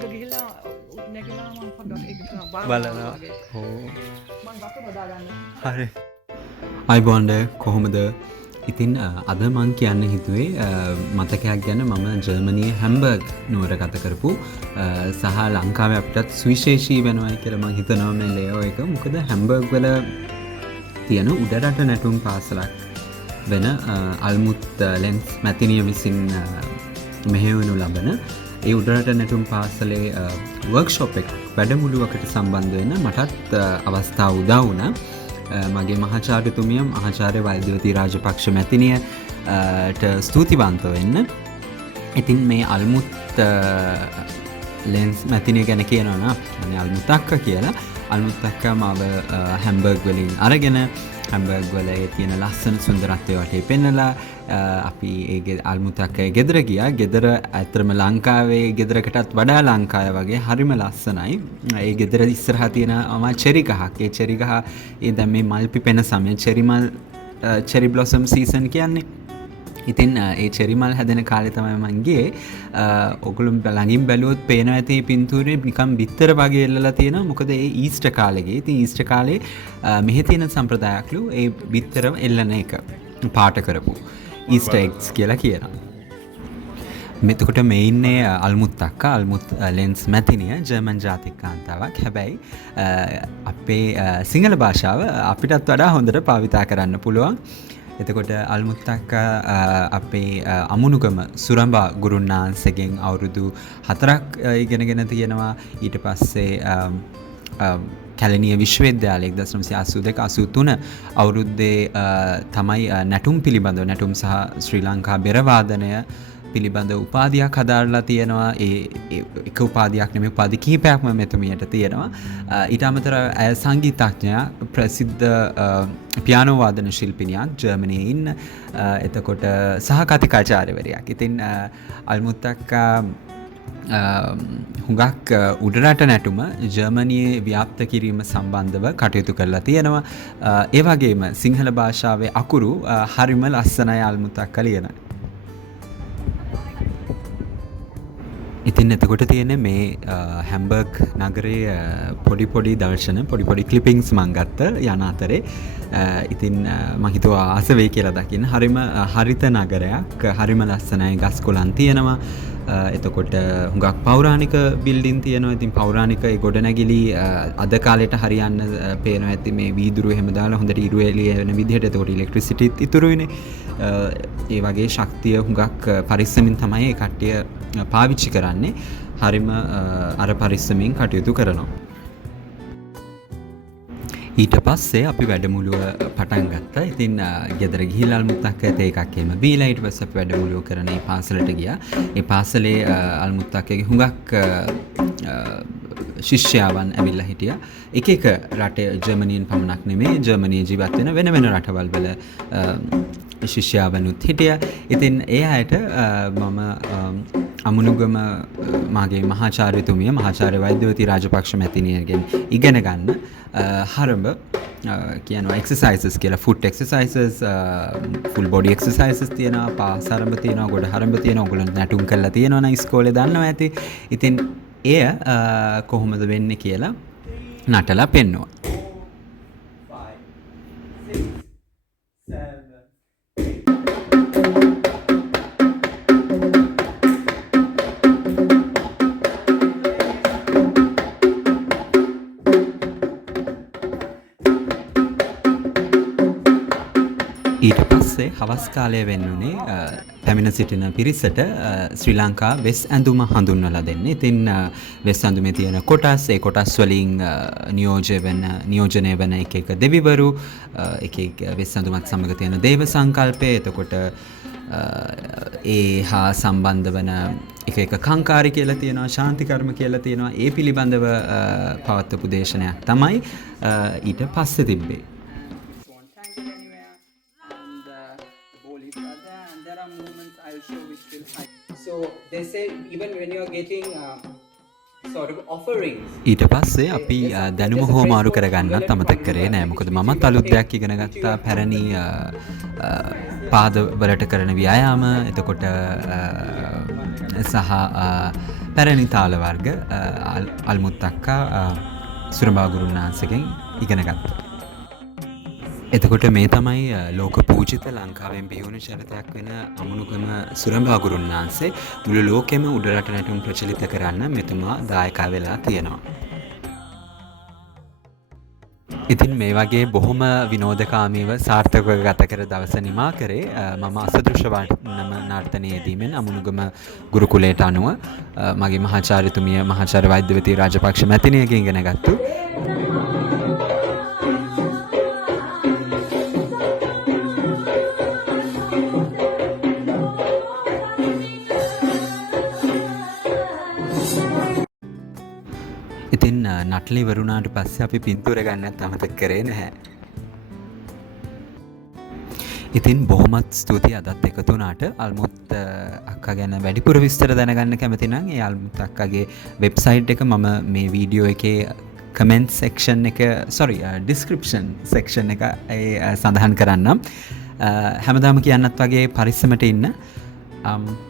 ගිහිල්ලා නැගලා මම පොඩ්ඩක් ඒක බලනවා. ඕ. මම වතුර හදාගන්න. හරි. අයිබෝන්ඩ කොහොමද? ඉතින් අද මං කියන්න හිතුවේ මතකයක් ගැන මම ජර්මනියේ හැම්බර්ග් නුවර ගත කරපු සහ ලංකාවේ අපිටත් සුවිශේෂී වෙනවයි කියලා මං හිතනවා මේ ලේයෝ එක. මොකද හැම්බර්ග් වල තියෙන උඩරට නැටුම් පාසලක් වෙන අල්මුත් ලෙන්ස් මැතිනිය විසින් මෙහෙවනු ලබන ඒ උඩරට නැටුම් පාසලේ වර්ක්ෂොප් එක වැඩමුළුවකට සම්බන්ධ වෙන මටත් අවස්ථාව උදා වුණා. මගේ මහාචාර්යතුමිය මහාචාර්ය වෛද්‍යවති රාජපක්ෂ මැතිනියට ස්තුතිවන්ත වෙන්න. ඉතින් මේ අල්මුත් ලෙන්ස් මැතිනිය ගැන කියනවා නම් මම අල්මුතක්ක කියලා. අල්මුතක්ක මාව හැම්බර්ග් වලින් අරගෙන හැම්බර්ග් වල තියෙන ලස්සන සුන්දරත්වය වටේ පෙන්නලා අපි ඒ අල්මුතක්කේ ගෙදර ගියා. ගෙදර ඇත්තටම ලංකාවේ ගෙදරකටත් වඩා ලංකාවේ වගේ හරිම ලස්සනයි. ඒ ගෙදර ඉස්සරහා තියෙන චෙරි ගහක්. ඒ චෙරි ගහ දැන් මේ මල් පිපෙන සමය චෙරි බ්ලොසම් සීසන් කියන්නේ. ඉතින් ඒ චෙරි මල් හැදෙන කාලේ තමයි මං ගියේ. ඔගොල්ලෝ ළඟින් බැලුවොත් පේනවා ඇති පින්තූරේ නිකන් බිත්තර වගේ එල්ලලා තියෙනවා. මොකද ඒ ඊස්ටර් කාලේ ගියේ. ඉතින් ඊස්ටර් කාලේ මෙහි තියෙන සම්ප්‍රදායක්ලු ඒ බිත්තර එල්ලන එක පාට කරපු ඊස්ටර් එග්ස් කියලා කියනවා. මෙතකොට මේ ඉන්නේ අල්මුත්තක්ක අල්මුත් ලෙන්ස් මැතිනිය ජර්මන් ජාතික කාන්තාවක්. හැබැයි අපේ සිංහල භාෂාව අපිටත් වඩා හොඳට භාවිතා කරන්න පුළුවන්. එතකොට අල්මුත්තක්ක අපේ අමුණුගම සුරම්බා ගුරුන් වහන්සේගෙන් අවුරුදු 4ක් ඉගෙනගෙන තියෙනවා. ඊට පස්සේ කැලණිය විශ්වවිද්‍යාලයේ 1982-83 අවුරුද්දේ තමයි නැටුම් පිළිබඳව නැටුම් සහ ශ්‍රී ලංකා බෙර වාදනය පිළිබඳ උපාධියක් හදාරලා තියෙනවා. ඒ එක උපාධියක් නෙමෙයි උපාධි කිහිපයක්ම මෙතුමියට තියෙනවා. ඊට අමතරව ඇය සංගීතඥයා ප්‍රසිද්ධ පියානෝ වාදන ශිල්පිනියක් ජර්මනියේ ඉන්න. එතකොට සහ කතිකාචාර්යවරියක්. ඉතින් අල්මුත්තක්කා හුඟක් උඩරට නැටුම ජර්මනියේ ව්‍යාප්ත කිරීම සම්බන්ධව කටයුතු කරලා තියෙනවා. ඒ වගේම සිංහල භාෂාවේ අකුරු හරිම ලස්සනයි අල්මුත්තක්ක ලියන. ඉතින් එතකොට තියෙන මේ හැම්බර්ග් නගරයේ පොඩි දර්ශන පොඩි ක්ලිපිංස් මං ගත්ත යන අතරේ ඉතින් මං හිතුවා ආස වෙයි කියලා දකින්න. හරිම හරිත නගරයක්, හරිම ලස්සනයි, ගස් කොළන් තියෙනවා. එතකොට හුඟක් පෞරාණික බිල්ඩින් තියෙනවා. ඉතින් පෞරාණික ඒ ගොඩනැගිලි අද කාලේට හරියන්න පේනවා ඇති මේ වීදුරු එහෙම දාලා හොඳට ඉරු එළිය වෙන විදිහට. එතකොට ඉලෙක්ට්‍රිසිටිත් ඉතුරුයිනේ. ඒ වගේ ශක්තිය හුඟක් පරිස්සමින් තමයි ඒ කට්ටිය පාවිච්චි කරන්නේ. හරිම අර පරිස්සමින් කටයුතු කරනවා. ඊට පස්සේ අපි වැඩමුළුව පටන් ගත්තා. ඉතින් ගෙදර ගිහිල්ලා අල්මුත්තක්ක තේ එකක් එහෙම බීලා ඊට පස්සේ අපි වැඩමුළුව කරන ඒ පාසලට ගියා. ඒ පාසලේ අල්මුත්තක්කගේ හුඟක් ශිෂ්‍යයන් ඇවිල්ලා හිටියා. එක රටේ ජර්මනියෙන් පමණක් නෙමෙයි ජර්මනියේ ජීවත් වෙන වෙන රටවල් වල ශිෂ්‍යයන්ුත් හිටියා. ඉතින් ඒ අයට මම අමුණුගම මාගේ මහාචාර්යතුමිය මහාචාර්ය වෛද්‍යවති රාජපක්ෂ මැතිනියගෙන් ඉගෙන ගන්න හරඹ කියනවා එක්සර්සයිසස් කියලා. Foot exercises, full body exercises තියෙනවා, පාස් හරඹ තියෙනවා, ගොඩ හරඹ තියෙනවා. ඔයගොල්ලෝ නැටුම් කරලා තියෙනවා නම් ඉස්කෝලේ දන්නවා ඇති. ඉතින් එය කොහොමද වෙන්නේ කියලා නටලා පෙන්නුවා. ඊට පස්සේ හවස් කාලය වෙන්නුනේ පැමිණ සිටින පිරිසට ශ්‍රී ලංකා වෙස් ඇඳුම හඳුන්වලා දෙන්න. ඉතින් වෙස් ඇඳුමේ තියෙන කොටස්, ඒ කොටස් වලින් නියෝජනය වෙන එක දෙවිවරු, එක වෙස් ඇඳුමත් සමග තියෙන දේව සංකල්පය, එතකොට ඒ හා සම්බන්ධ වන එක කංකාරි කියලා තියෙනවා, ශාන්ති කර්ම කියලා තියෙනවා. ඒ පිළිබඳව පවත්වපු දේශනයක් තමයි ඊට පස්සේ තිබ්බේ. So they say even when you are getting sort of offerings. ඊට පස්සේ අපි දැනුම හොමාරු කරගන්නත් අමතක කරේ නෑ. මොකද මමත් අලුත් දෙයක් ඉගෙන ගත්තා. පැරණි පාද වලට කරන ව්‍යායාම, එතකොට සහ පැරණි තාල වර්ග අල්මුත්තක්කා සුරභාගුරුන් වහන්සේගෙන් ඉගෙන ගත්තා. එතකොට මේ තමයි ලෝක පූජිත ලංකාවෙන් බිහිවුණු චරිතයක් වෙන අමුණුගම සුරභාගුරුන් වහන්සේ මුළු ලෝකෙම උඩරට නැටුම් ප්‍රචලිත කරන්න මෙතුමා දායකා වෙලා තියෙනවා. ඉතින් මේ වගේ බොහොම විනෝදකාමීව සාර්ථකව ගත කර දවස නිමා කරේ මම අසදෘශ්‍ය වර්ණම නර්තනයේදීමෙන් අමුණුගම ගුරුකුලයට අනුව මගේ මහාචාර්යතුමිය මහාචාර්ය වෛද්‍යවතී රාජපක්ෂ මැතිණියගෙන් ඉගෙන ගත්තු. ඉතින් නටලි වරුණාට පස්සේ අපි පින්තූර ගන්නත් අමතක කරේ නැහැ. ඉතින් බොහොමත් ස්තුතියි අදත් එකතු වුණාට. අල්මුත් අක්කා ගැන වැඩිපුර විස්තර දැනගන්න කැමති නම් ඒ අල්මුත් අක්කාගේ වෙබ්සයිට් එක මම මේ වීඩියෝ එකේ කමෙන්ට් සෙක්ෂන් එක ඩිස්ක්‍රිප්ෂන් සෙක්ෂන් එක සඳහන් කරන්නම්. හැමදාම කියන්නත් වගේ පරිස්සමට ඉන්න.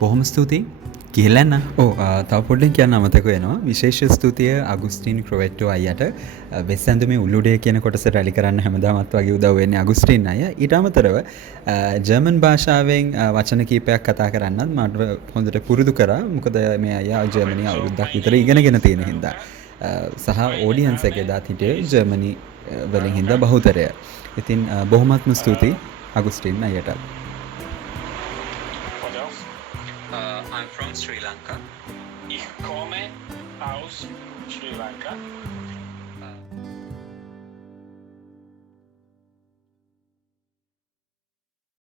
බොහොම ස්තුතියි. කියලන්න තව පොඩ්ඩෙන් කියන්න අමතක වෙනවා. විශේෂ ස්තුතිය අගුස්ටින් ක්‍රොවෙට්ටෝ අයියට වෙස්සැඳ මේ උල්ලුඩේ කියන කොටස රැලි කරන්න හැමදාමත් වගේ උදව් වෙන්නේ අගුස්ටින් අය. ඊට අමතරව ජර්මන් භාෂාවෙන් වචන කීපයක් කතා කරන්නත් මට හොඳට පුරුදු කරා. මොකද මේ අය ජර්මනිය අවුරුද්දක් විතර ඉගෙනගෙන තියෙන හින්දා. සහ ඕඩියන්ස් එක එදාත් හිටියේ ජර්මනි වලින් හින්දා බහුතරය. ඉතින් බොහොමත්ම ස්තුතියි අගුස්ටින් අයියට. I'm from Sri Lanka. Ich komme aus Sri Lanka.